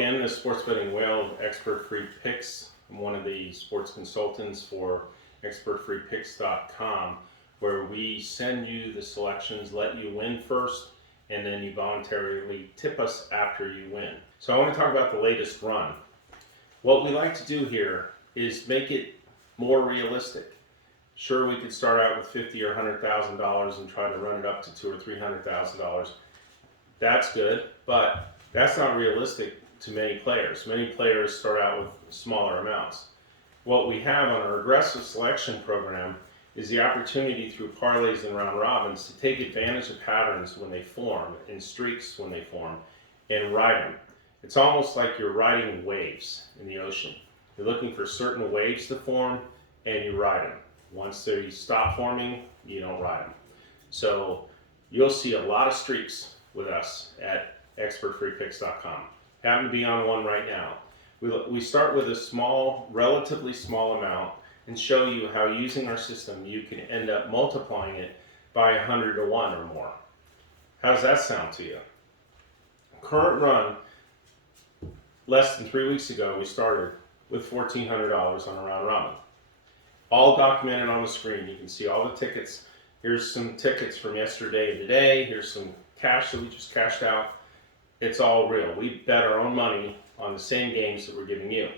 again, this Sports Betting Whale Expert Free Picks. I'm one of the sports consultants for expertfreepicks.com, where we send you the selections, let you win first, and then you voluntarily tip us after you win. So I want to talk about the latest run. What we like to do here is make it more realistic. Sure, we could start out with $50,000 or $100,000 and try to run it up to $200,000 or $300,000. That's good, but that's not realistic to many players. Many players start out with smaller amounts. What we have on our aggressive selection program is the opportunity through parlays and round robins to take advantage of patterns when they form and streaks when they form and ride them. It's almost like you're riding waves in the ocean. You're looking for certain waves to form and you ride them. Once they stop forming, you don't ride them. So you'll see a lot of streaks with us at expertfreepicks.com. Happen to be on one right now. We start with a small, relatively small amount and show you how using our system you can end up multiplying it by 100 to 1 or more. How does that sound to you? Current run, less than 3 weeks ago, we started with $1,400 on a round robin. All documented on the screen. You can see all the tickets. Here's some tickets from yesterday and today. Here's some cash that we just cashed out. It's all real. We bet our own money on the same games that we're giving you.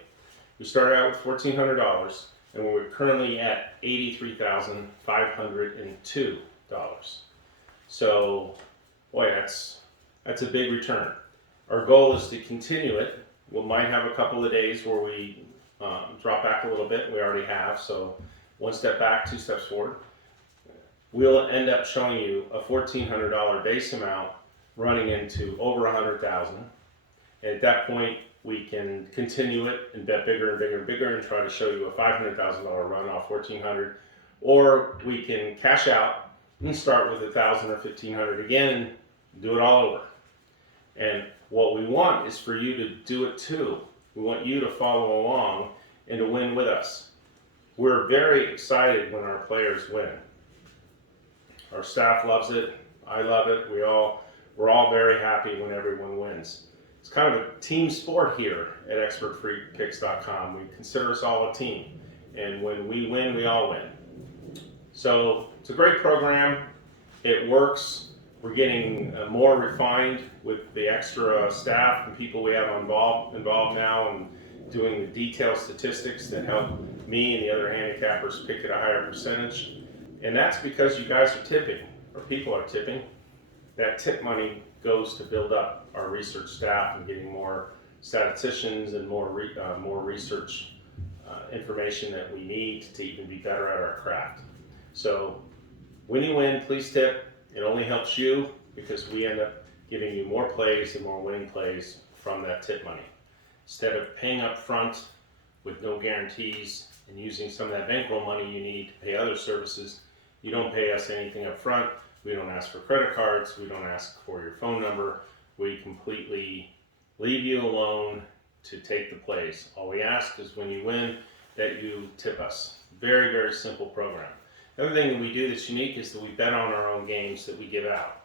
We started out with $1,400 and we're currently at $83,502. So, boy, that's a big return. Our goal is to continue it. We might have a couple of days where we drop back a little bit. We already have, so one step back, two steps forward. We'll end up showing you a $1,400 base amount running into over $100,000. And at that point, we can continue it and bet bigger and bigger and bigger and try to show you a $500,000 run off $1,400. Or we can cash out and start with $1,000 or $1,500 again and do it all over. And what we want is for you to do it too. We want you to follow along and to win with us. We're very excited when our players win. Our staff loves it. I love it. We're all very happy when everyone wins. It's kind of a team sport here at expertfreepicks.com. We consider us all a team. And when we win, we all win. So it's a great program. It works. We're getting more refined with the extra staff and people we have involved now and doing the detailed statistics that help me and the other handicappers pick at a higher percentage. And that's because you guys are tipping, or people are tipping. That tip money goes to build up our research staff and getting more statisticians and more research information that we need to even be better at our craft. So when you win, please tip. It only helps you because we end up giving you more plays and more winning plays from that tip money. Instead of paying up front with no guarantees and using some of that bankroll money you need to pay other services, you don't pay us anything up front. We don't ask for credit cards. We don't ask for your phone number. We completely leave you alone to take the plays. All we ask is when you win that you tip us. Very, very simple program. The other thing that we do that's unique is that we bet on our own games that we give out.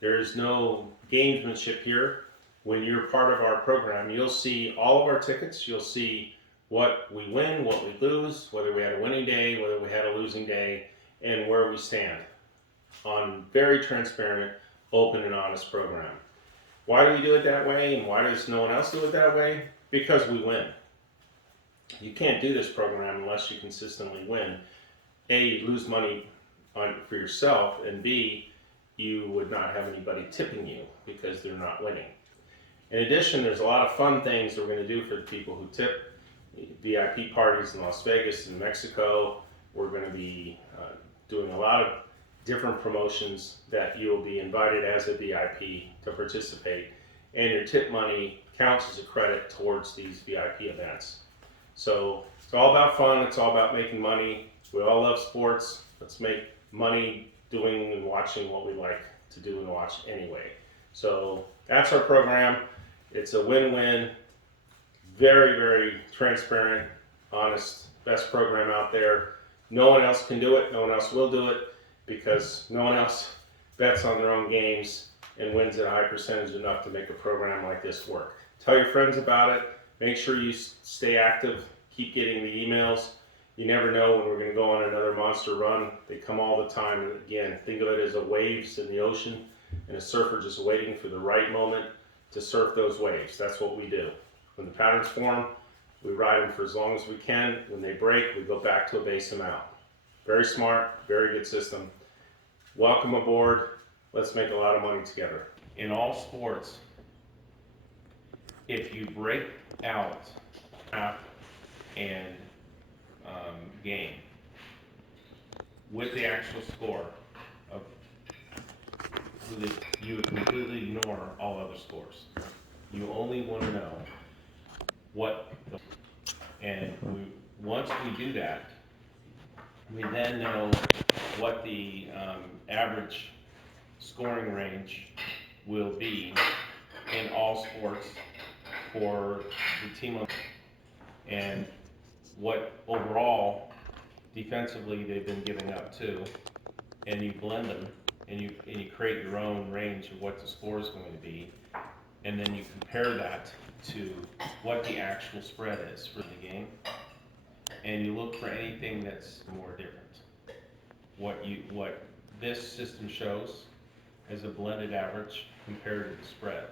There is no gamesmanship here. When you're part of our program, you'll see all of our tickets. You'll see what we win, what we lose, whether we had a winning day, whether we had a losing day, and where we stand on very transparent, open, and honest program. Why do we do it that way, and why does no one else do it that way? Because we win. You can't do this program unless you consistently win. A, you lose money for yourself, and B, you would not have anybody tipping you because they're not winning. In addition, there's a lot of fun things that we're going to do for the people who tip. VIP parties in Las Vegas and Mexico. We're going to be doing a lot of different promotions that you'll be invited as a VIP to participate. And your tip money counts as a credit towards these VIP events. So it's all about fun. It's all about making money. We all love sports. Let's make money doing and watching what we like to do and watch anyway. So that's our program. It's a win-win. Very, very transparent, honest, best program out there. No one else can do it. No one else will do it because no one else bets on their own games and wins at a high percentage enough to make a program like this work. Tell your friends about it. Make sure you stay active. Keep getting the emails. You never know when we're going to go on another monster run. They come all the time. And again, think of it as a waves in the ocean and a surfer just waiting for the right moment to surf those waves. That's what we do. When the patterns form, we ride them for as long as we can. When they break, we go back to a base them out. Very smart, very good system. Welcome aboard. Let's make a lot of money together. In all sports, if you break out half and game with the actual score of you would completely ignore all other scores. You only want to know what, and once we do that, we then know what the average scoring range will be in all sports for the team, and what overall defensively they've been giving up too, and you blend them and you create your own range of what the score is going to be, and then you compare that to what the actual spread is for the game, and you look for anything that's more different. What this system shows is a blended average compared to the spread,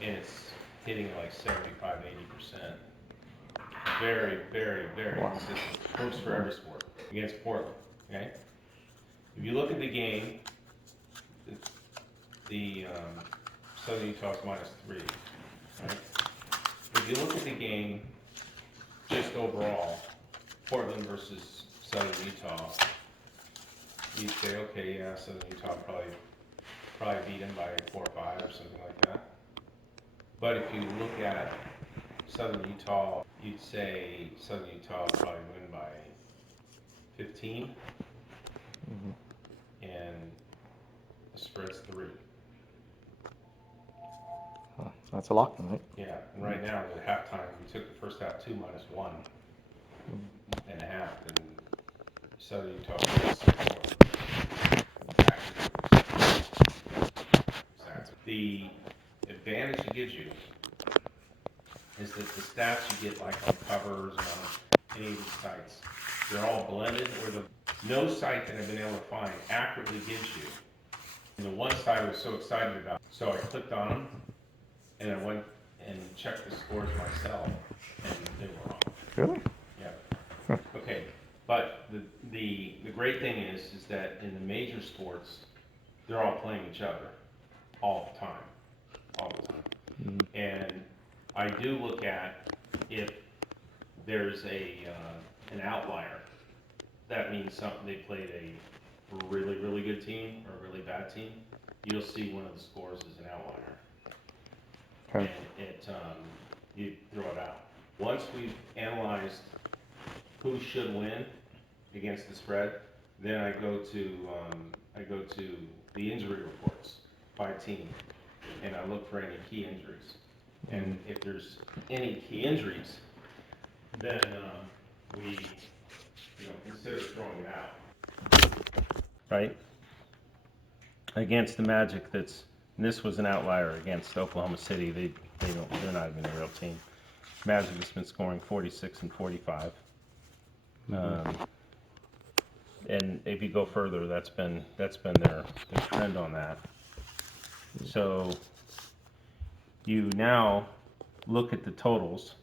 and it's hitting like 75-80%. Very, very, very consistent. Works for every sport against Portland. Okay. If you look at the game, the Southern Utah's -3. Right. If you look at the game, just overall, Portland versus Southern Utah, you say, okay, yeah, Southern Utah probably beat them by 4 or 5 or something like that. But if you look at Southern Utah, you'd say Southern Utah probably win by 15, and the spread's 3. That's a lock, right? Yeah, and right now at halftime, we took the first half 2 - 1.5, and Southern Utah was 6-4. The advantage it gives you is that the stats you get, like on covers and on any of these sites, they're all blended, or no site that I've been able to find accurately gives you. And the one site I was so excited about, so I clicked on them, and I went and checked the scores myself, and they were wrong. Really? Yeah. Okay, but the great thing is that in the major sports, they're all playing each other all the time. And I do look at if there's an outlier. That means something they played a really, really good team or a really bad team. You'll see one of the scores is an outlier. Okay. And you throw it out. Once we've analyzed who should win against the spread, then I go to the injury reports by team, and I look for any key injuries. And if there's any key injuries, then we consider throwing it out. Right? Against the Magic, and this was an outlier against Oklahoma City. They're not even a real team. Magic has been scoring 46 and 45. And if you go further, that's been their trend on that. So you now look at the totals.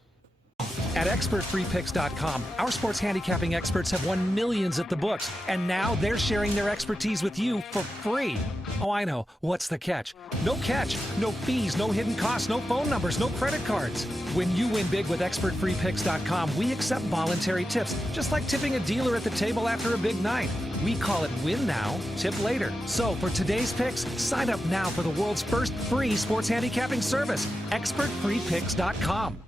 At ExpertFreePicks.com, our sports handicapping experts have won millions at the books, and now they're sharing their expertise with you for free. Oh, I know. What's the catch? No catch. No fees, no hidden costs, no phone numbers, no credit cards. When you win big with ExpertFreePicks.com, we accept voluntary tips, just like tipping a dealer at the table after a big night. We call it win now, tip later. So for today's picks, sign up now for the world's first free sports handicapping service, ExpertFreePicks.com.